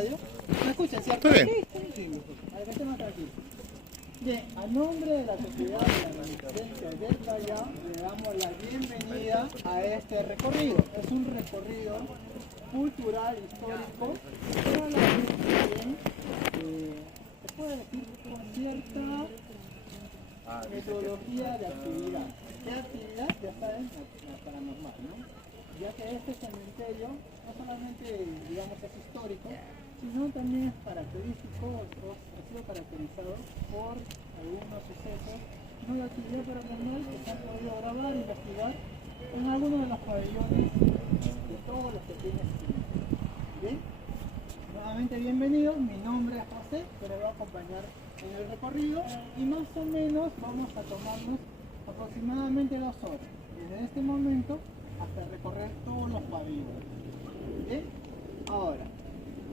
radio. ¿Me escuchan, cierto? Está bien. Sí. A ver, estemos tranquilos. Bien, a nombre de la Sociedad de la Resistencia del Callao, le damos la bienvenida a este recorrido. Es un recorrido cultural, histórico, pero a la vez también, se puede decir, con cierta metodología de actividad. ¿Qué actividad? Ya saben, la paranormal, ¿no? Ya que este cementerio no solamente, digamos, es histórico, sino también es característico, ha sido caracterizado por algunos sucesos no de actividad paranormal que se han podido grabar, investigar en algunos de los pabellones de todos los que tiene este cementerio. Bien, nuevamente bienvenidos, mi nombre es José, que les voy a acompañar en el recorrido y más o menos vamos a tomarnos aproximadamente 2 horas, desde este momento hasta recorrer todos los pabellones. ¿Bien? Ahora,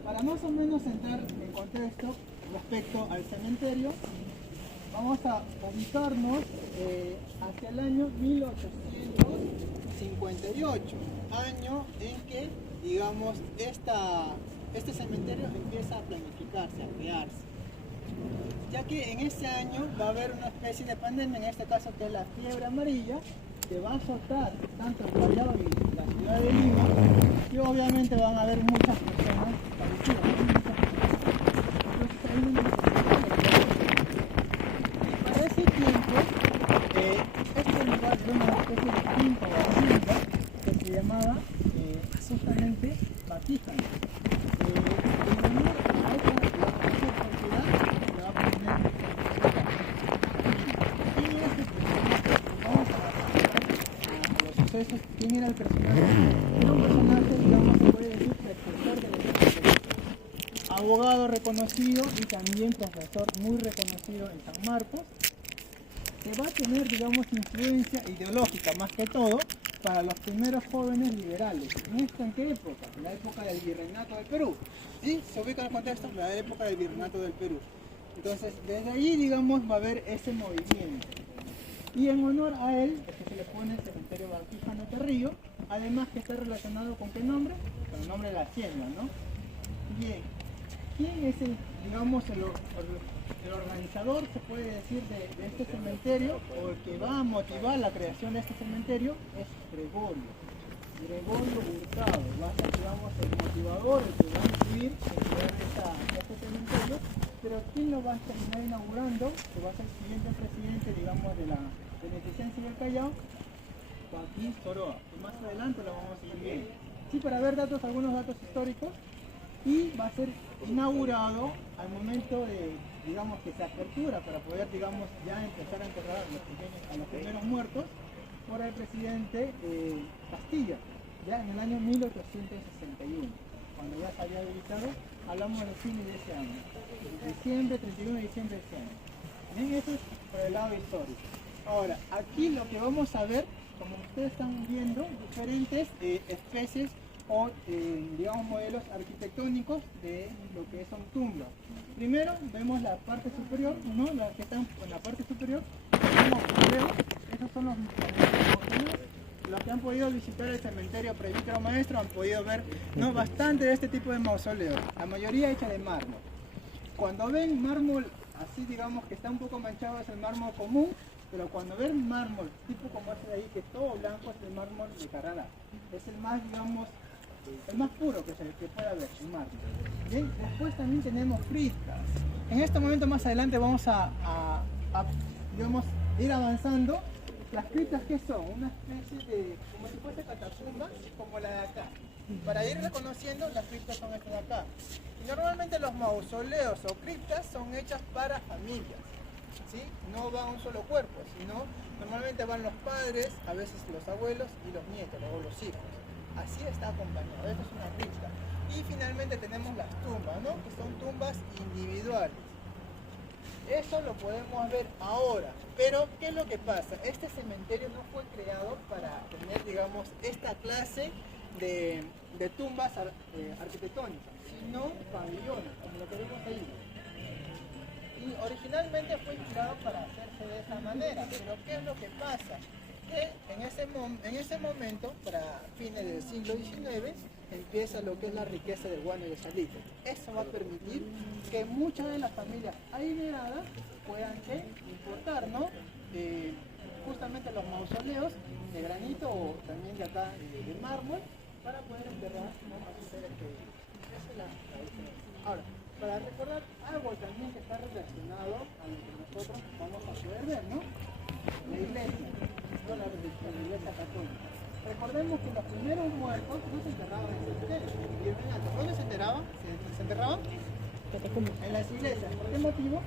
para más o menos entrar en contexto respecto al cementerio, vamos a ubicarnos hacia el año 1858, año en que, digamos, este cementerio empieza a planificarse, a crearse. Ya que en ese año va a haber una especie de pandemia, en este caso que es la fiebre amarilla, que va a azotar tanto el Callao y la ciudad de Lima, y obviamente van a haber muchas personas fallecidas, ¿no? Entonces hay una necesidad de y para ese tiempo, este lugar de una especie de finca o hacienda que se llamaba justamente Vatícano. En honor a esa propiedad se va a poner ¿quién era el personaje? Era un personaje, digamos, se puede decir, precursor de la historia. Abogado reconocido y también profesor muy reconocido en San Marcos, que va a tener, digamos, influencia ideológica más que todo para los primeros jóvenes liberales. ¿En qué época? La época del Virreinato del Perú. ¿Sí? Se ubica en el contexto, la época del Virreinato del Perú. Entonces, desde allí, digamos, va a haber ese movimiento. Y en honor a él es que se le pone el cementerio Vatícano Carrillo, además que está relacionado con qué nombre, con el nombre de la hacienda, ¿no? Bien, ¿quién es el, digamos, el organizador, se puede decir, de este cementerio, o el que va a motivar la creación de este cementerio? Es Gregorio Hurtado, va a ser, digamos, el motivador, el que va a influir en crear este cementerio, pero ¿quién lo va a terminar inaugurando? Que va a ser el siguiente presidente, digamos, de la Beneficencia del Callao, Joaquín Soroa, que más adelante lo vamos a seguir viendo. Sí, para ver algunos datos históricos, y va a ser inaugurado al momento de, digamos, que se apertura para poder, digamos, ya empezar a enterrar a los primeros muertos por el presidente Castilla, ya en el año 1861, cuando ya se había habilitado, hablamos del fin de ese año, 31 de diciembre de ese año. Bien, eso es por el lado histórico. Ahora, aquí lo que vamos a ver, como ustedes están viendo, diferentes especies o, digamos, modelos arquitectónicos de lo que son tumbas. Primero vemos la parte superior, ¿no? Las que están en la parte superior, esos son los que han podido visitar el cementerio Presbítero Maestro, han podido ver, ¿no?, bastante de este tipo de mausoleos, la mayoría hecha de mármol. Cuando ven mármol así, digamos, que está un poco manchado, es el mármol común, pero cuando ven mármol tipo como este de ahí, que es todo blanco, es el mármol de Carrara. Es el más, digamos, el más puro que pueda haber, el mármol. Bien, después también tenemos criptas. En este momento más adelante vamos a digamos, ir avanzando. Las criptas, ¿qué son? Una especie de, como si fuese catacumbas, como la de acá. Para ir reconociendo, las criptas son estas de acá. Y normalmente los mausoleos o criptas son hechas para familias, ¿sí? No va un solo cuerpo, sino normalmente van los padres, a veces los abuelos y los nietos, luego los hijos. Así está acompañado, esto es una cripta. Y finalmente tenemos las tumbas, ¿no?, que son tumbas individuales. Eso lo podemos ver ahora, pero ¿qué es lo que pasa? Este cementerio no fue creado para tener, digamos, esta clase de tumbas arquitectónicas, sino pabellones, como lo que vemos ahí. Y originalmente fue inspirado para hacerse de esa manera, pero ¿qué es lo que pasa? Que en ese momento, para fines del siglo XIX, empieza lo que es la riqueza del guano y de Salitre. Eso va a permitir que muchas de las familias adineradas puedan importar, ¿no? Justamente los mausoleos de granito o también de acá de mármol para poder enterrar a sus seres queridos. Esa es la diferencia. Ahora, para recordar algo también que está relacionado a lo que nosotros vamos a poder ver, ¿no? La iglesia, no la iglesia católica. Recordemos que los primeros muertos no se enterraban en cementerios. ¿Dónde se enterraban? ¿Se enterraban? En las iglesias. ¿Por qué motivo?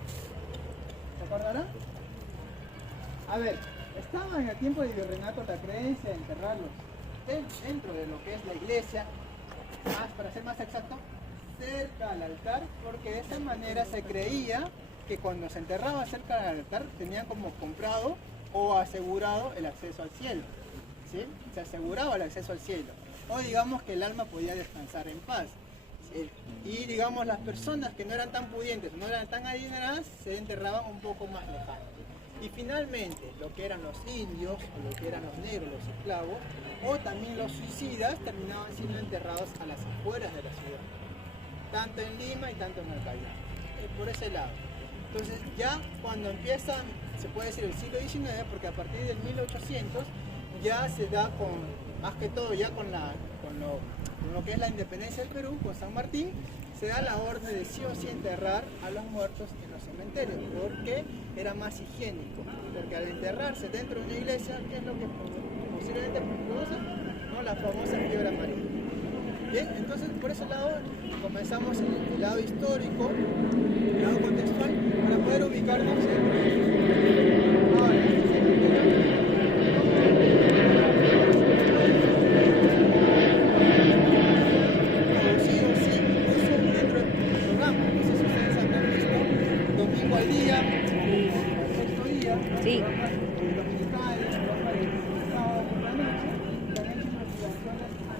¿Se acordarán? A ver, estaba en el tiempo de Virreinato la creencia de enterrarlos dentro de lo que es la iglesia, para ser más exacto, cerca al altar, porque de esa manera se creía que cuando se enterraba cerca del altar tenían como comprado o asegurado el acceso al cielo, ¿sí? Se aseguraba el acceso al cielo, o digamos que el alma podía descansar en paz. Y digamos las personas que no eran tan pudientes, no eran tan adineradas, se enterraban un poco más lejano. Y finalmente, lo que eran los indios, o lo que eran los negros, los esclavos, o también los suicidas, terminaban siendo enterrados a las afueras de la ciudad, tanto en Lima y tanto en el Callao, por ese lado. Entonces ya cuando empieza, se puede decir el siglo XIX, porque a partir del 1800 ya se da con, más que todo ya con lo que es la independencia del Perú, con San Martín, se da la orden de sí o sí enterrar a los muertos en los cementerios, porque era más higiénico, porque al enterrarse dentro de una iglesia, ¿qué es lo que posiblemente produce? ¿No? La famosa fiebre amarilla. Bien, entonces por ese lado comenzamos el lado histórico, el lado contextual, para poder ubicarnos al día, el sexto día, sí. Los dominicales, los sábados por la noche, también investigaciones antiguas.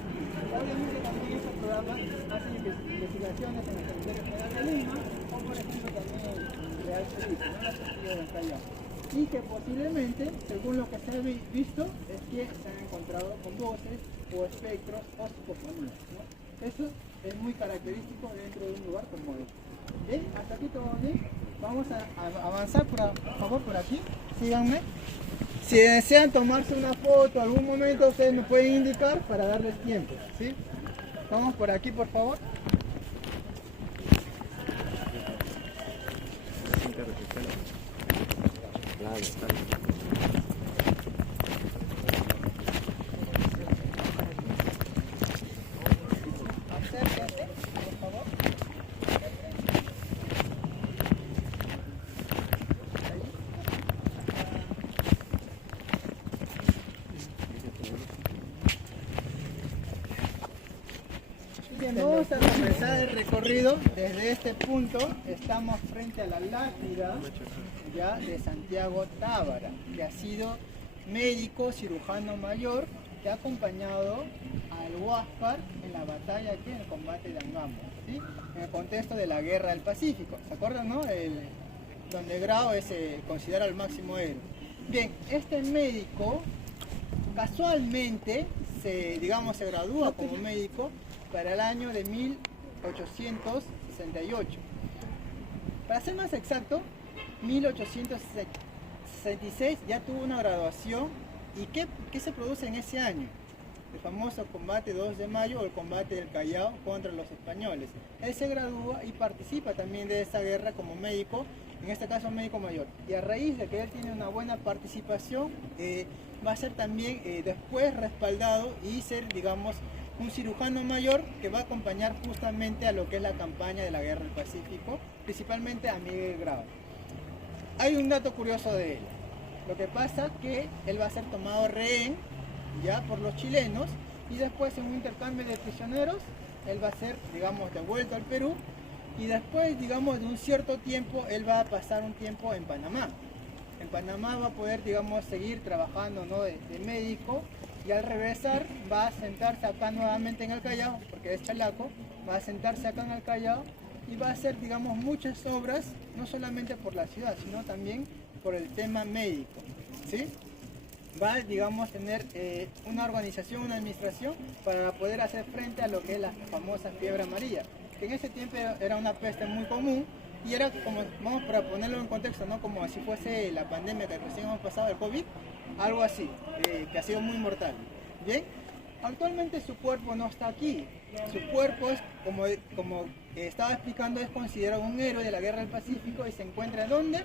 Obviamente también estos programas hacen investigaciones en el Cementerio General de Lima, o por ejemplo también en Real Servicio, ¿no? La Castillo del Callao. Y que posiblemente, según lo que se ha visto, es que se han encontrado con voces o espectros o psicofonías, ¿no? Eso es muy característico dentro de un lugar como este. Bien, hasta aquí todo bien. Vamos a avanzar por favor por aquí, síganme. Si desean tomarse una foto algún momento, ustedes me pueden indicar para darles tiempo, ¿sí? Vamos por aquí, por favor. Acérquense, por favor. Bien, vamos a comenzar el recorrido. Desde este punto estamos frente a la lápida ya de Santiago Tábara, que ha sido médico cirujano mayor que ha acompañado al Huáscar en la batalla aquí en el combate de Angamo, ¿sí? En el contexto de la Guerra del Pacífico. ¿Se acuerdan, no? Donde Grau es considerado el máximo héroe. Bien, este médico casualmente se gradúa como médico para el año de 1868. Para ser más exacto, 1866 ya tuvo una graduación. ¿Y qué se produce en ese año? El famoso combate 2 de mayo o el combate del Callao contra los españoles. Él se gradúa y participa también de esa guerra como médico, en este caso médico mayor. Y a raíz de que él tiene una buena participación, va a ser también después respaldado y ser, digamos, un cirujano mayor que va a acompañar justamente a lo que es la campaña de la Guerra del Pacífico, principalmente a Miguel Grau. Hay un dato curioso de él. Lo que pasa es que él va a ser tomado rehén ya por los chilenos y después en un intercambio de prisioneros él va a ser, digamos, devuelto al Perú y después, digamos, de un cierto tiempo él va a pasar un tiempo en Panamá. En Panamá va a poder, digamos, seguir trabajando, ¿no? de médico, y al regresar va a sentarse acá nuevamente en el Callao, porque es chalaco, va a sentarse acá en el Callao y va a hacer, digamos, muchas obras, no solamente por la ciudad, sino también por el tema médico, ¿sí? va, digamos, tener una organización, una administración para poder hacer frente a lo que es la famosa fiebre amarilla, que en ese tiempo era una peste muy común y era como, vamos para ponerlo en contexto, ¿no? Como si fuese la pandemia que recién hemos pasado, el COVID, algo así, que ha sido muy mortal. Bien, actualmente su cuerpo no está aquí, su cuerpo es, como estaba explicando, es considerado un héroe de la Guerra del Pacífico y se encuentra ¿dónde?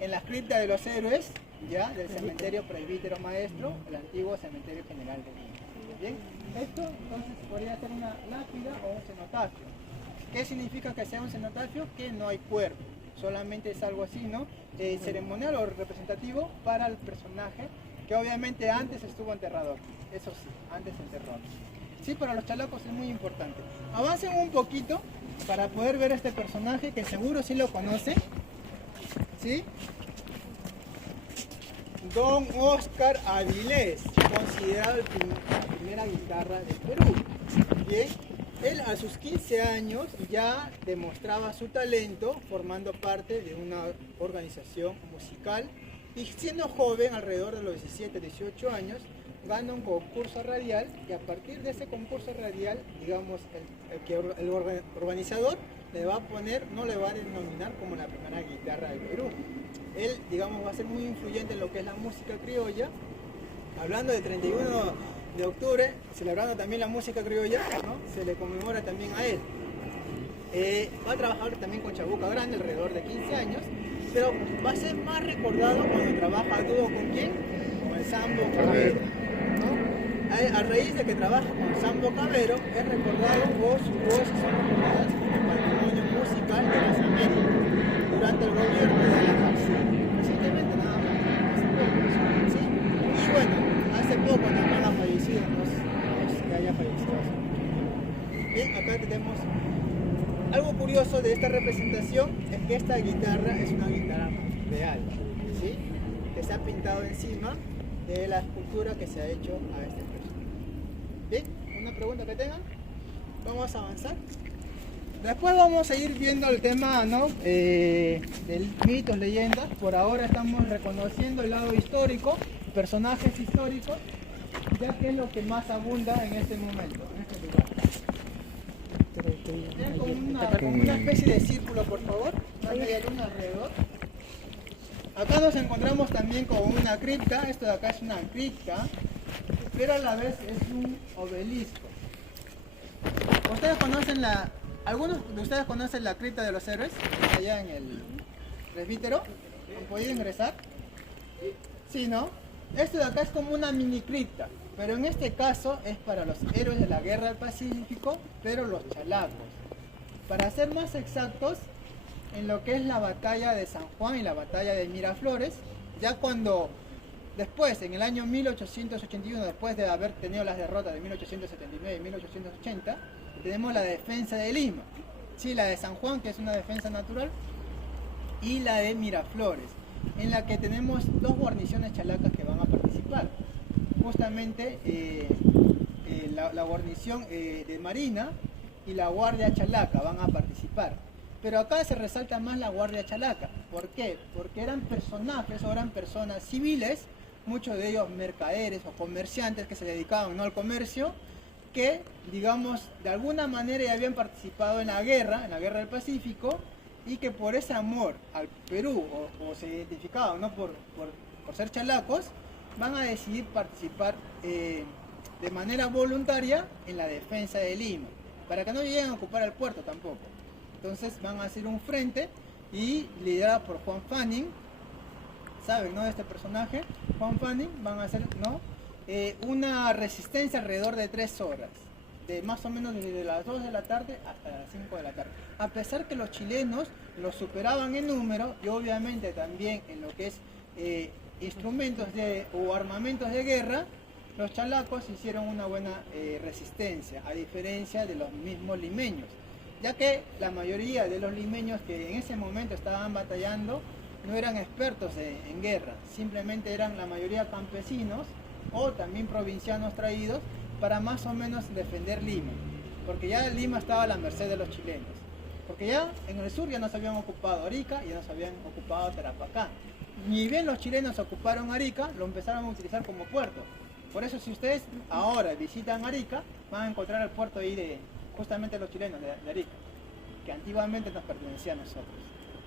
En la cripta de los héroes, ya, del cementerio Presbítero Maestro, el antiguo cementerio general de Lima. Bien, esto entonces podría ser una lápida o un cenotafio. ¿Qué significa que sea un cenotafio? Que no hay cuerpo, solamente es algo así, ¿no? Ceremonial o representativo para el personaje que obviamente antes estuvo enterrado aquí, eso sí, antes enterrado. Sí, para los chalacos es muy importante. Avancen un poquito para poder ver este personaje que seguro sí lo conocen, ¿sí? Don Oscar Avilés, considerado la primera guitarra del Perú. Bien, él a sus 15 años ya demostraba su talento formando parte de una organización musical y siendo joven, alrededor de los 17, 18 años, gana un concurso radial y a partir de ese concurso radial, digamos, el organizador le va a poner, no le va a denominar como la primera guitarra del Perú. Él, digamos, va a ser muy influyente en lo que es la música criolla. Hablando del 31 de octubre, celebrando también la música criolla, ¿no? Se le conmemora también a él. Va a trabajar también con Chabuca Grande alrededor de 15 años, pero va a ser más recordado cuando trabaja a dúo con quién, con el Sambo Cabero, ¿no? A raíz de que trabaja con el Sambo Cabero, es recordado o sus voces son recordadas en el patrimonio musical de las Américas durante el gobierno de la García. Recientemente nada más, hace poco, ¿sí? Y bueno, hace poco también ha fallecido, no es que haya fallecido hace mucho. Bien, acá tenemos algo curioso de esta representación, es que esta guitarra es una guitarra real, ¿sí? Que se ha pintado encima de la escultura que se ha hecho a este personaje. Bien, ¿una pregunta que tengan? Vamos a avanzar. Después vamos a ir viendo el tema, ¿no? Del mitos, leyendas. Por ahora estamos reconociendo el lado histórico, personajes históricos, ya que es lo que más abunda en este momento, en este lugar. Como una especie de círculo, por favor, no hay luna alrededor. Acá nos encontramos también con una cripta, esto de acá es una cripta, pero a la vez es un obelisco. ¿Ustedes conocen algunos de ustedes conocen la cripta de los héroes? Allá en el presbítero, ¿han podido ingresar? Sí, ¿no? Esto de acá es como una mini cripta, pero en este caso es para los héroes de la Guerra del Pacífico, pero los chalacos. Para ser más exactos, en lo que es la batalla de San Juan y la batalla de Miraflores, ya cuando después, en el año 1881, después de haber tenido las derrotas de 1879 y 1880, tenemos la defensa de Lima, sí, la de San Juan, que es una defensa natural, y la de Miraflores, en la que tenemos dos guarniciones chalacas que van a participar. Justamente la guarnición de Marina y la Guardia Chalaca van a participar. Pero acá se resalta más la Guardia Chalaca. ¿Por qué? Porque eran personajes o eran personas civiles, muchos de ellos mercaderes o comerciantes que se dedicaban, ¿no?, al comercio, que, digamos, de alguna manera ya habían participado en la guerra del Pacífico, y que por ese amor al Perú, o se identificaban, ¿no?, por ser chalacos, van a decidir participar de manera voluntaria en la defensa de Lima, para que no lleguen a ocupar el puerto tampoco. Entonces van a hacer un frente y liderado por Juan Fanning, ¿saben, no?, de este personaje? Juan Fanning, van a hacer, ¿no?, una resistencia alrededor de 3 horas, de más o menos desde las 2 de la tarde hasta las 5 de la tarde. A pesar que los chilenos los superaban en número y obviamente también en lo que es instrumentos o armamentos de guerra, los chalacos hicieron una buena resistencia, a diferencia de los mismos limeños, ya que la mayoría de los limeños que en ese momento estaban batallando no eran expertos en guerra, simplemente eran la mayoría campesinos o también provincianos traídos para más o menos defender Lima, porque ya Lima estaba a la merced de los chilenos. porque ya en el sur ya nos habían ocupado Arica y ya nos habían ocupado Tarapacá. Ni bien los chilenos ocuparon Arica, lo empezaron a utilizar como puerto. Por eso si ustedes ahora visitan Arica, van a encontrar el puerto ahí de justamente los chilenos de Arica, que antiguamente nos pertenecía a nosotros.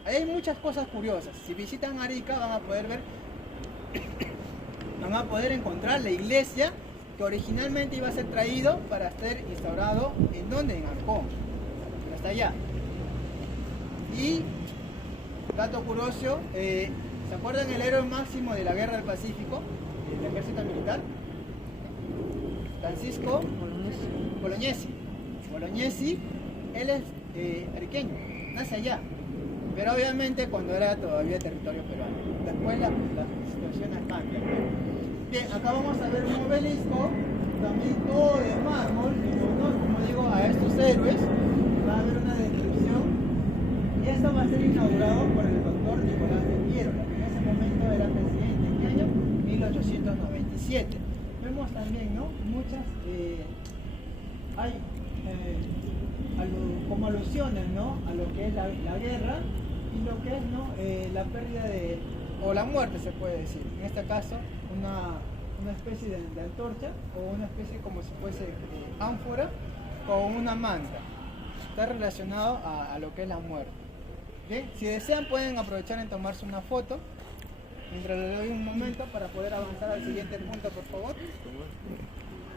Ahí hay muchas cosas curiosas. Si visitan Arica van a poder ver, van a poder encontrar la iglesia que originalmente iba a ser traído para ser instaurado en donde, en Ancón, pero hasta allá. Y dato curioso, ¿se acuerdan el héroe máximo de la Guerra del Pacífico, del ejército militar? Francisco Bolognesi. Bolognesi, él es ariqueño, nace allá, pero obviamente cuando era todavía territorio peruano. Después las situaciones cambian. Bien, acá vamos a ver un obelisco, también todo de mármol, en honor, como digo, a estos héroes. Va a haber una descripción y esto va a ser inaugurado por el doctor Nicolás de Piero, que en ese momento era presidente. ¿En qué año? 1897. Vemos también, ¿no? Muchas, hay como alusiones, ¿no? A lo que es la guerra y lo que es, ¿no? La pérdida de, o la muerte se puede decir, en este caso una especie de antorcha o una especie como si fuese ánfora con una manta. Está relacionado a lo que es la muerte. Bien, si desean pueden aprovechar en tomarse una foto mientras le doy un momento para poder avanzar al siguiente punto, por favor.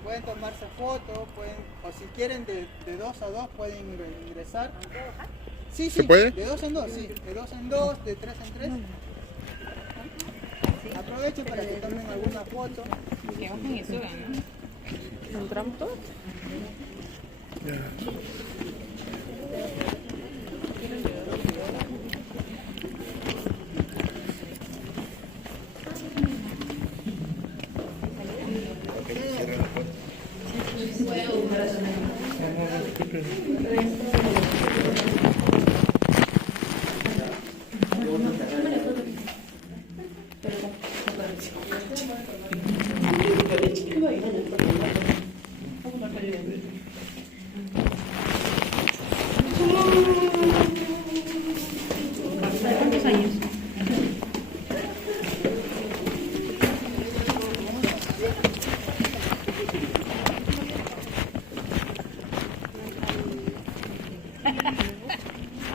Pueden tomarse fotos, o si quieren de 2 a 2 pueden ingresar. Sí, ¿Se puede? De 2 en 2, sí, de 2 en 2, de 3 en 3. Aprovechen para que tomen alguna foto. Que bajen y suban, ¿no? ¿Entramos todos? ¿Cuántos años?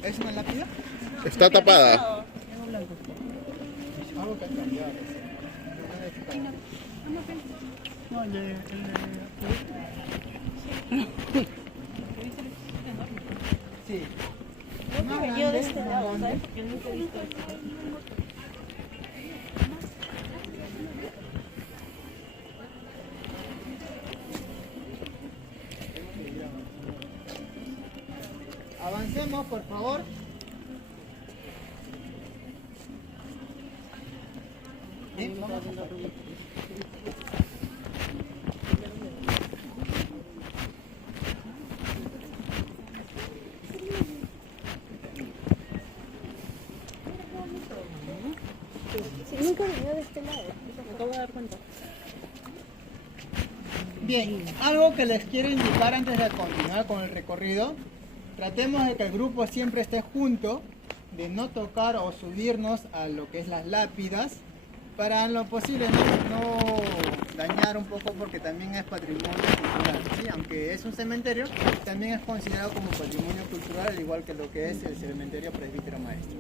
¿Es una lápida? Está tapada. Algo que ha cambiado. No, sí. Creo que yo de este lado, ¿sabes? Porque nunca he visto esto. Avancemos, por favor. Bien, vamos a partir. Sí, nunca he venido de este lado. Me acabo de dar cuenta. Bien, algo que les quiero indicar antes de continuar con el recorrido. Tratemos de que el grupo siempre esté junto, de no tocar o subirnos a lo que es las lápidas, para lo posible no dañar un poco, porque también es patrimonio cultural, ¿sí? Aunque es un cementerio, también es considerado como patrimonio cultural, al igual que lo que es el cementerio Presbítero Maestro.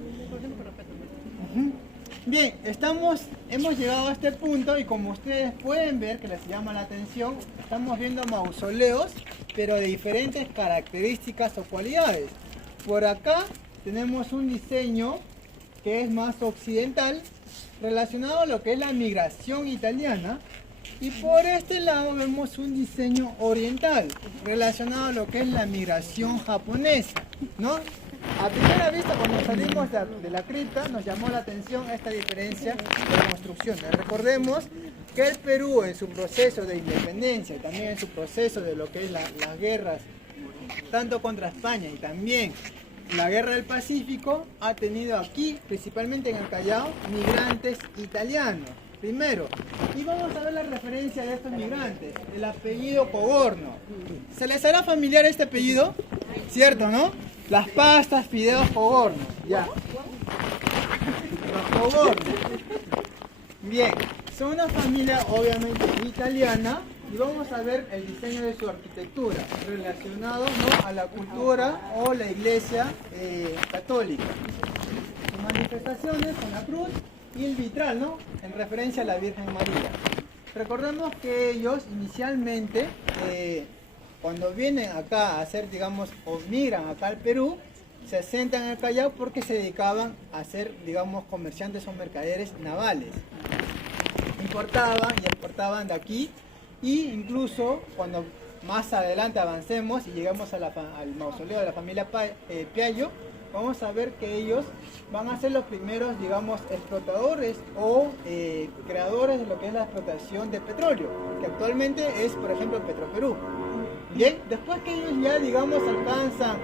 Bien, hemos llegado a este punto y como ustedes pueden ver, que les llama la atención, estamos viendo mausoleos, pero de diferentes características o cualidades. Por acá tenemos un diseño que es más occidental, relacionado a lo que es la migración italiana, y por este lado vemos un diseño oriental, relacionado a lo que es la migración japonesa, ¿no? A primera vista, cuando salimos de la cripta, nos llamó la atención esta diferencia de construcciones. Recordemos que el Perú, en su proceso de independencia y también en su proceso de lo que es las guerras, tanto contra España y también la guerra del Pacífico, ha tenido aquí, principalmente en el Callao, migrantes italianos. Primero, y vamos a ver la referencia de estos migrantes, el apellido Cogorno. ¿Se les hará familiar este apellido? ¿Cierto, no? Las pastas, fideos, fogornos, ya. Los fogornos. Bien, son una familia obviamente italiana y vamos a ver el diseño de su arquitectura relacionado, ¿no?, a la cultura o la iglesia católica. Sus manifestaciones con la cruz y el vitral, ¿no?, en referencia a la Virgen María. Recordemos que ellos inicialmente, cuando vienen acá a hacer, digamos, o migran acá al Perú, se asentan en el Callao porque se dedicaban a ser, digamos, comerciantes o mercaderes navales. Importaban y exportaban de aquí, y incluso cuando más adelante avancemos y llegamos a al mausoleo de la familia Piaggio, vamos a ver que ellos van a ser los primeros, digamos, explotadores o creadores de lo que es la explotación de petróleo, que actualmente es, por ejemplo, Petroperú. Bien, después que ellos ya, digamos, alcanzan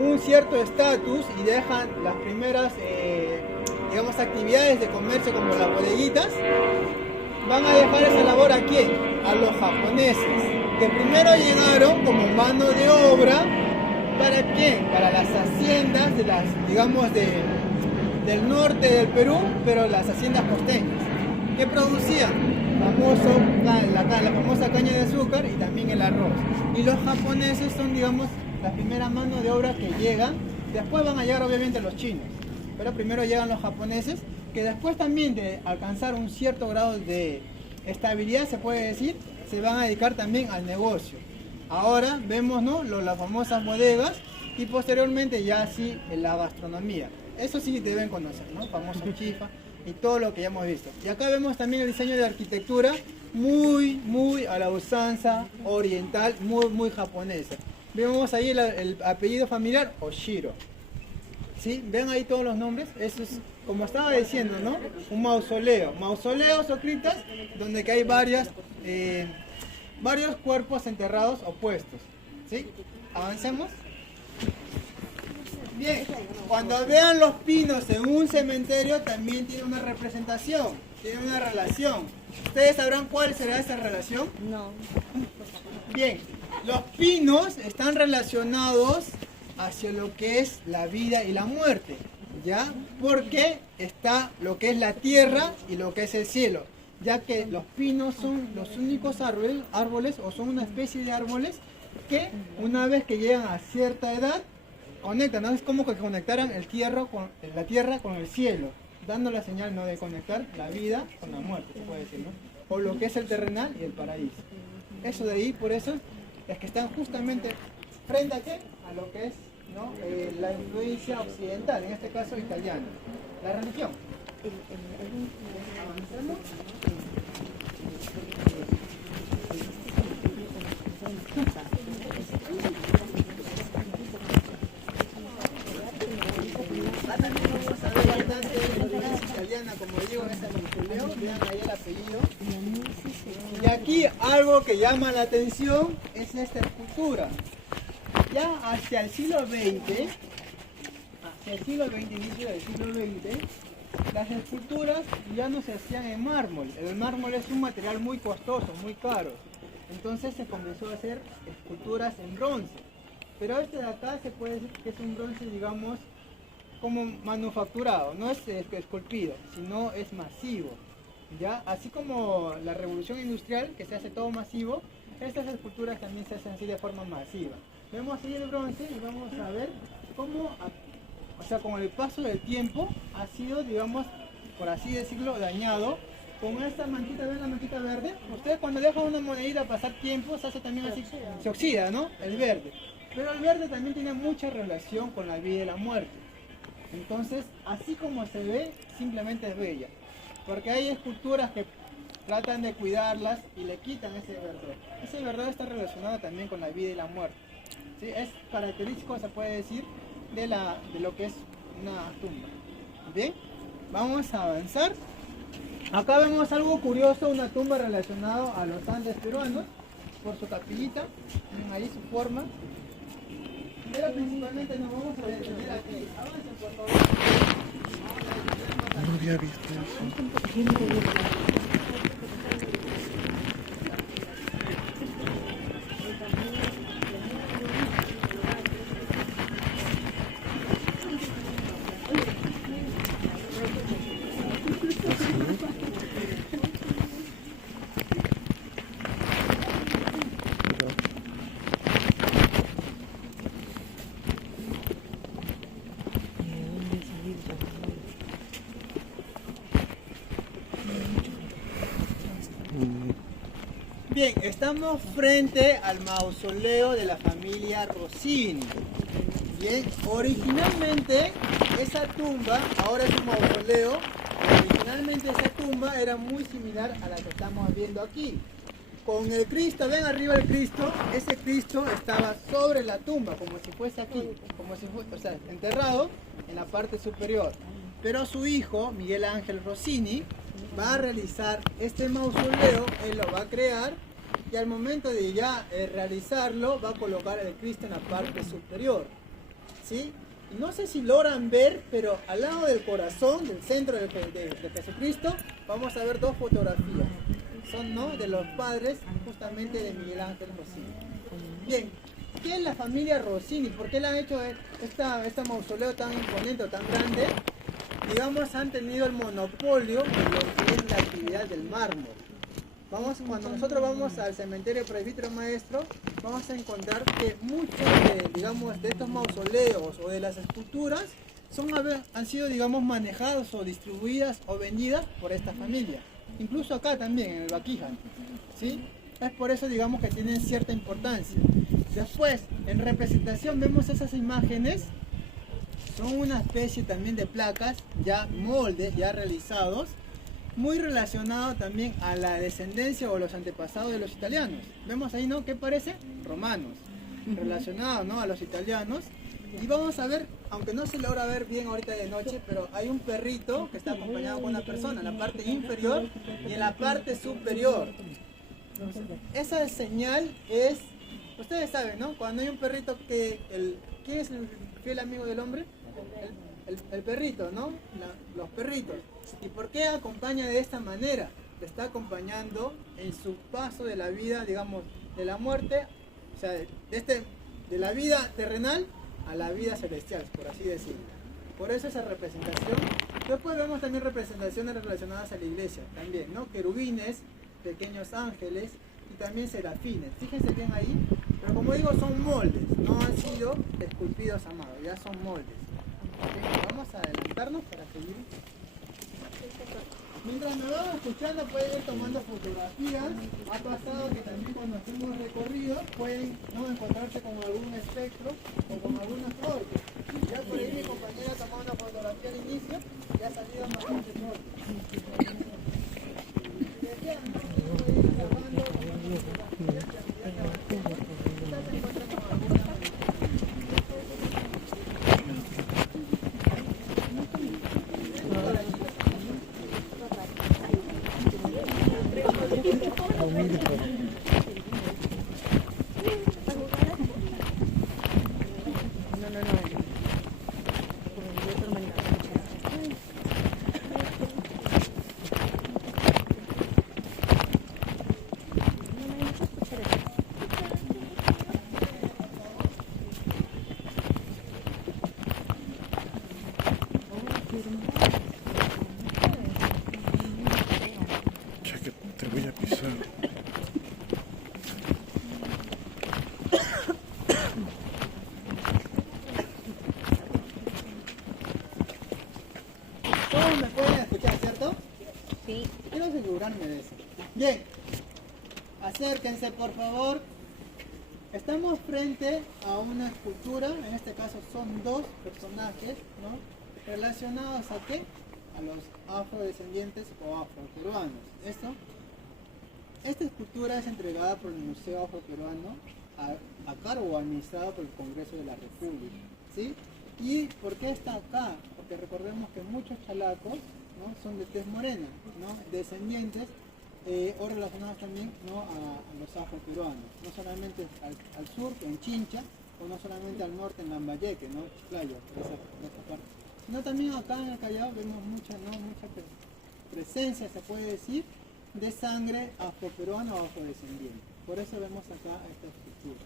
un cierto estatus y dejan las primeras, digamos, actividades de comercio como las bodeguitas, van a dejar esa labor ¿a quién? A los japoneses, que primero llegaron como mano de obra. ¿Para quién? Para las haciendas de las, digamos, del norte del Perú, pero las haciendas costeñas, que producían la famosa caña de azúcar y también el arroz. Y los japoneses son, digamos, la primera mano de obra que llegan. Después van a llegar obviamente los chinos, pero primero llegan los japoneses, que después también de alcanzar un cierto grado de estabilidad, se puede decir, se van a dedicar también al negocio. Ahora vemos, ¿no?, las famosas bodegas y posteriormente ya sí la gastronomía. Eso sí deben conocer, ¿no? Famoso chifa y todo lo que ya hemos visto. Y acá vemos también el diseño de arquitectura muy a la usanza oriental, muy japonesa. Vemos ahí el apellido familiar, Oshiro. ¿Sí? ¿Ven ahí todos los nombres? Eso es, como estaba diciendo, ¿no?, un mausoleo. Mausoleos o criptas donde que hay varios cuerpos enterrados o puestos. ¿Sí? Avancemos. Bien, cuando vean los pinos en un cementerio también tiene una representación, tiene una relación. ¿Ustedes sabrán cuál será esa relación? No. Bien, los pinos están relacionados hacia lo que es la vida y la muerte, ¿ya? Porque está lo que es la tierra y lo que es el cielo, ya que los pinos son los únicos árboles o son una especie de árboles que una vez que llegan a cierta edad conectan, ¿no? Es como que conectaran la tierra con el cielo, dando la señal, ¿no?, de conectar la vida con la muerte, se puede decir, ¿no?, o lo que es el terrenal y el paraíso. Eso de ahí, por eso es que están justamente frente a qué, a lo que es, ¿no?, la influencia occidental, en este caso italiana, la religión. ¿Avancemos? También vamos a ver bastante la influencia italiana, como digo, en este mausoleo, vean ahí el apellido. Y aquí algo que llama la atención es esta escultura. Ya hacia el siglo XX, inicio del siglo XX, las esculturas ya no se hacían en mármol. El mármol es un material muy costoso, muy caro. Entonces se comenzó a hacer esculturas en bronce. Pero este de acá se puede decir que es un bronce, digamos, como manufacturado, no es esculpido, sino es masivo. ¿Ya? Así como la revolución industrial, que se hace todo masivo, estas esculturas también se hacen así de forma masiva. Vemos ahí el bronce y vamos a ver cómo, o sea, con el paso del tiempo ha sido, digamos, por así decirlo, dañado con esta mantita, ¿ven la mantita verde? Ustedes cuando dejan una monedita pasar tiempo, se hace también así, se oxida, ¿no? El verde. Pero el verde también tiene mucha relación con la vida y la muerte. Entonces, así como se ve, simplemente es bella. Porque hay esculturas que tratan de cuidarlas y le quitan ese verdor. Ese verdor está relacionado también con la vida y la muerte. ¿Sí? Es característico, se puede decir, de lo que es una tumba. Bien, vamos a avanzar. Acá vemos algo curioso, una tumba relacionada a los Andes peruanos, por su capillita, tienen ahí su forma. Pero principalmente nos vamos a detener aquí. Avancen, por favor. No había visto eso. Bien, estamos frente al mausoleo de la familia Rossini. Bien, originalmente esa tumba, ahora es un mausoleo, originalmente esa tumba era muy similar a la que estamos viendo aquí. Con el Cristo, ven arriba el Cristo, ese Cristo estaba sobre la tumba, como si fuese aquí, como si fuese, o sea, enterrado en la parte superior. Pero su hijo, Miguel Ángel Rossini, va a realizar este mausoleo, él lo va a crear, y al momento de ya realizarlo, va a colocar el Cristo en la parte superior. ¿Sí? Y no sé si logran ver, pero al lado del corazón, del centro de Jesucristo, vamos a ver dos fotografías. Son, ¿no?, de los padres justamente de Miguel Ángel Rossini. Bien, ¿qué es la familia Rossini? ¿Por qué le han hecho este mausoleo tan imponente o tan grande? Digamos, han tenido el monopolio de lo que es la actividad del mármol. Cuando nosotros vamos al cementerio Presbítero Maestro, vamos a encontrar que muchos de estos mausoleos o de las esculturas han sido, digamos, manejados o distribuidas o vendidas por esta familia. Incluso acá también, en el Buckingham, ¿sí? Es por eso, digamos, que tienen cierta importancia. Después, en representación, vemos esas imágenes. Son una especie también de placas, ya moldes, ya realizados, muy relacionado también a la descendencia o los antepasados de los italianos. Vemos ahí, ¿no?, ¿qué parece? Romanos, relacionados, ¿no?, a los italianos. Y vamos a ver, aunque no se logra ver bien ahorita de noche, pero hay un perrito que está acompañado con una persona en la parte inferior y en la parte superior. Entonces, esa señal es, ustedes saben, ¿no?, cuando hay un perrito ¿quién es el fiel amigo del hombre? El perrito, ¿no? Los perritos. ¿Y por qué acompaña de esta manera? Te está acompañando en su paso de la vida, digamos, de la muerte, o sea, de la vida terrenal a la vida celestial, por así decirlo. Por eso esa representación. Después vemos también representaciones relacionadas a la iglesia, también, ¿no? Querubines, pequeños ángeles y también serafines. Fíjense bien ahí, pero como digo, son moldes, no han sido esculpidos a mano, ya son moldes. Bien, vamos a adelantarnos para seguir. Mientras me van escuchando pueden ir tomando fotografías. Ha pasado que también cuando hacemos recorridos pueden, ¿no?, encontrarse con algún espectro o con alguna flor. Ya por ahí mi compañera tomó una fotografía al inicio y ha salido bastante flor. Si desean, ¿no?, pueden ir grabando, tomando fotografías y a medida que avancemos, quizás se encuentren con alguna. Te voy a pisar. Todos me pueden escuchar, ¿cierto? Sí. Quiero asegurarme de eso. Bien, acérquense por favor. Estamos frente a una escultura, en este caso son dos personajes, ¿no?, relacionados ¿a qué? A los afrodescendientes o afroperuanos. Esta escultura es entregada por el Museo Afroperuano a cargo o administrado por el Congreso de la República, ¿sí? ¿Y por qué está acá? Porque recordemos que muchos chalacos, ¿no?, son de tez morena, ¿no?, descendientes o relacionados también, ¿no?, a los afroperuanos, no solamente al sur, en Chincha, o no solamente al norte, en Lambayeque, ¿no?, Chiclayo, por esa parte, sino también acá en el Callao vemos mucha presencia, se puede decir, de sangre afroperuana o afrodescendiente. Por eso vemos acá esta escultura.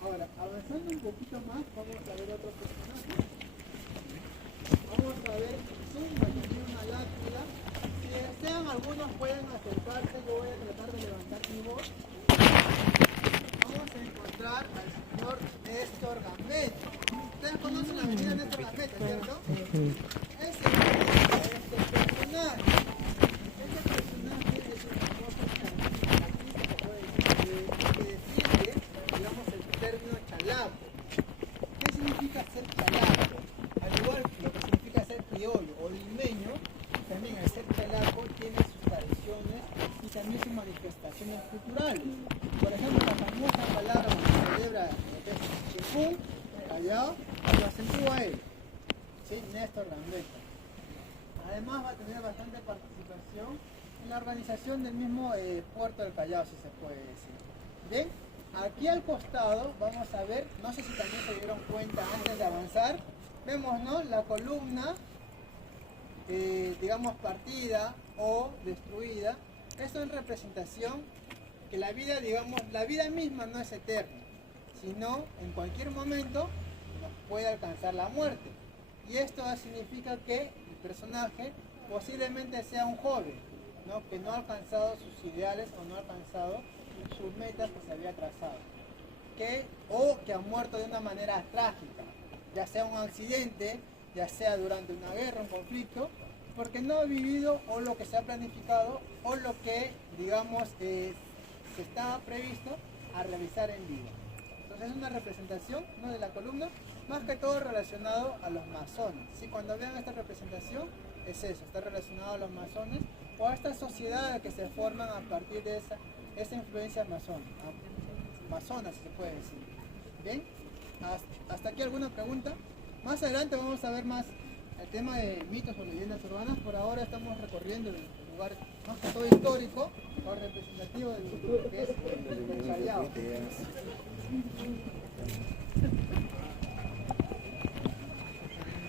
Ahora, avanzando un poquito más, vamos a ver otro personaje. Vamos a ver aquí tiene una lápida. Si desean, algunos pueden acercarse. Yo voy a tratar de levantar mi voz. Vamos a encontrar al señor Néstor Gambetta. Ustedes conocen la avenida Néstor Gambetta, ¿cierto? Ese es este personaje. Este personaje es una cosa artista, se puede decir, también el Cerro Chalaco tiene sus tradiciones y también sus manifestaciones culturales. Por ejemplo, la famosa palabra que se celebra en Chimpún, Callao, lo acentúa él, ¿sí? Néstor Gambetta. Además va a tener bastante participación en la organización del mismo puerto del Callao, si se puede decir. Bien, aquí al costado vamos a ver, no sé si también se dieron cuenta antes de avanzar, vemos, ¿no?, la columna, digamos, partida o destruida. Esto es representación que la vida, digamos, la vida misma no es eterna, sino en cualquier momento nos puede alcanzar la muerte. Y esto significa que el personaje posiblemente sea un joven, ¿no?, que no ha alcanzado sus ideales o no ha alcanzado sus metas que se había trazado, o que ha muerto de una manera trágica, ya sea un accidente, ya sea durante una guerra, un conflicto, porque no ha vivido o lo que se ha planificado o lo que, digamos, se estaba previsto a realizar en vida. Entonces es una representación, ¿no?, de la columna, más que todo relacionado a los masones. ¿Sí? Cuando vean esta representación, es eso, está relacionado a los masones o a estas sociedades que se forman a partir de esa influencia masona, si se puede decir. Bien, hasta aquí alguna pregunta. Más adelante vamos a ver más el tema de mitos o leyendas urbanas. Por ahora estamos recorriendo el lugar más que todo histórico o representativo del futuro, que es el Callao.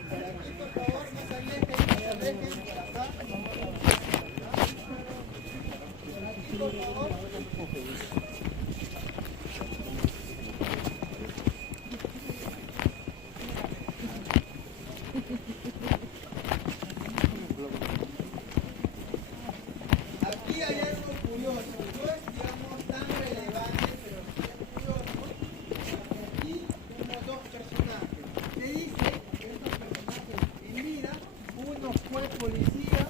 Por aquí, por favor, no se alejen, por acá. Por aquí, por favor. Aquí hay algo curioso, no es, digamos, tan relevante, pero sí es curioso, porque aquí tenemos dos personajes. Se dice que estos personajes en vida, uno fue policía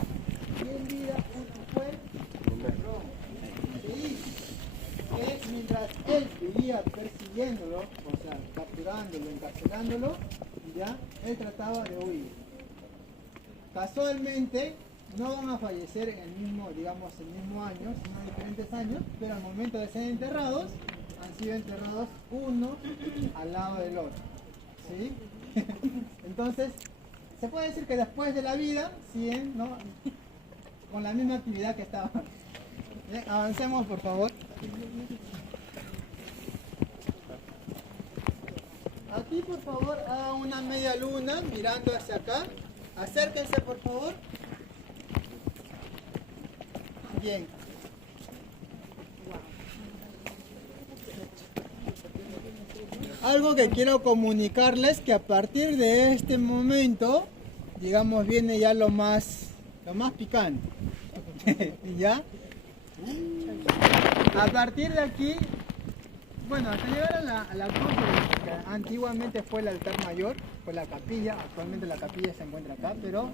y en vida uno fue ladrón. Se dice que mientras él vivía persiguiéndolo, o sea, capturándolo, encarcelándolo, ya, él trataba de huir. Casualmente, no van a fallecer en el mismo, digamos, el mismo año, sino en diferentes años, pero al momento de ser enterrados, han sido enterrados uno al lado del otro, ¿sí? Entonces, se puede decir que después de la vida, siguen, ¿no?, con la misma actividad que estaban. Bien, avancemos, por favor. Aquí, por favor, haga una media luna mirando hacia acá. Acérquense, por favor. Bien. Algo que quiero comunicarles, que a partir de este momento, digamos, viene ya lo más picante. ¿Ya? A partir de aquí, bueno, hasta llegar a la cruz, que antiguamente fue el altar mayor, fue la capilla, actualmente la capilla se encuentra acá, pero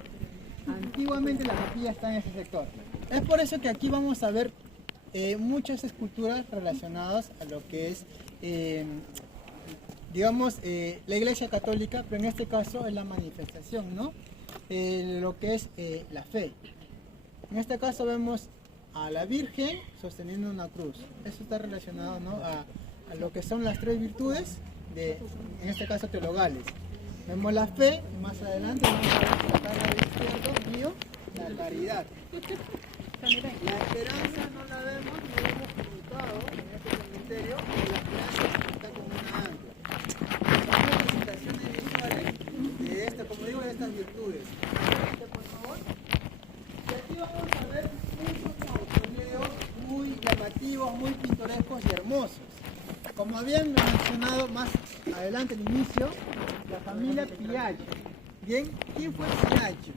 antiguamente la capilla está en ese sector. Es por eso que aquí vamos a ver muchas esculturas relacionadas a lo que es, digamos, la Iglesia Católica, pero en este caso es la manifestación, ¿no? Lo que es la fe. En este caso vemos a la Virgen sosteniendo una cruz. Eso está relacionado, ¿no?, a lo que son las tres virtudes, en este caso teologales. Vemos la fe, y más adelante vamos a ver acá la izquierda, mío, la caridad. La esperanza no la vemos, no la hemos comunicado en este cementerio, pero la esperanza está como una ancla. Son representaciones visuales de esto, como digo, de estas virtudes. Por favor. Y aquí vamos a ver muchos mausoleos muy llamativos, muy pintorescos y hermosos. Como habían mencionado más adelante al inicio, la familia Piaggio. Bien, ¿quién fue Piaggio?